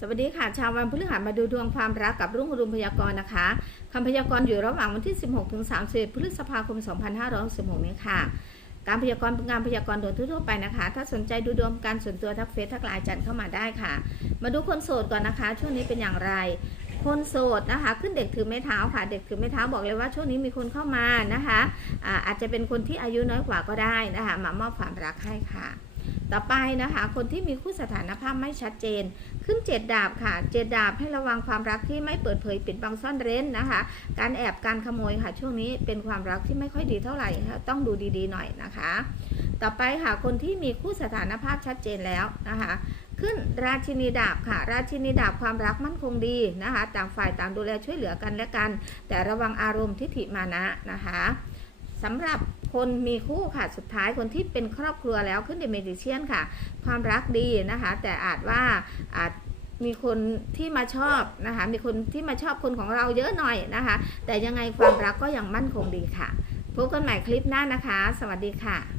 สวัสดีค่ะ ชาววันพฤหัสมาดูดวงความรักกับรุ่งอรุณพยากรณ์นะคะคำพยากรณ์อยู่ระหว่างวันที่ 16 ถึง30พฤษภาคม 2566 นี้ค่ะ การพยากรณ์เป็นการพยากรณ์โดยทั่วไปนะคะ ถ้าสนใจดูดวงการส่วนตัวทักเฟซทักไลน์จันเข้ามาได้ค่ะ มาดูคนโสดก่อนนะคะ ช่วงนี้เป็นอย่างไร คนโสดนะคะ ขึ้นเด็กถือไม้เท้าค่ะ เด็กถือไม้เท้าบอกเลยว่าช่วงนี้มีคนเข้ามานะคะอาอาจจะเป็นคนที่อายุน้อยกว่าก็ได้นะคะ มามอบความรักให้ค่ะ ต่อไปนะคะ คนที่มีคู่สถานภาพไม่ชัดเจน ขึ้นเจ็ดดาบค่ะเจ็ดดาบให้ระวังความรักที่ไม่เปิดเผยปิดบังซ่อนเร้นนะคะ การแอบการขโมยค่ะ ช่วงนี้เป็นความรักที่ไม่ค่อยดีเท่าไหร่ค่ะต้องดูดีๆหน่อยนะคะ ต่อไปค่ะคนที่มีคู่สถานภาพชัดเจนแล้วนะคะ ขึ้นราชินีดาบค่ะ ราชินีดาบความรักมั่นคงดีนะคะ ต่างฝ่ายต่างดูแลช่วยเหลือกันและกัน แต่ระวังอารมณ์ทิฐิมานะนะคะ สำหรับคนมีคู่ค่ะสุดท้ายคนที่เป็นครอบครัวแล้วขึ้นเดเมดิเชียนค่ะ ความรักดีนะคะ แต่อาจว่าอาจมีคนที่มาชอบนะคะ มีคนที่มาชอบคนของเราเยอะหน่อยนะคะ แต่ยังไงความรักก็ยังมั่นคงดีค่ะพบกันใหม่คลิปหน้านะคะ สวัสดีค่ะ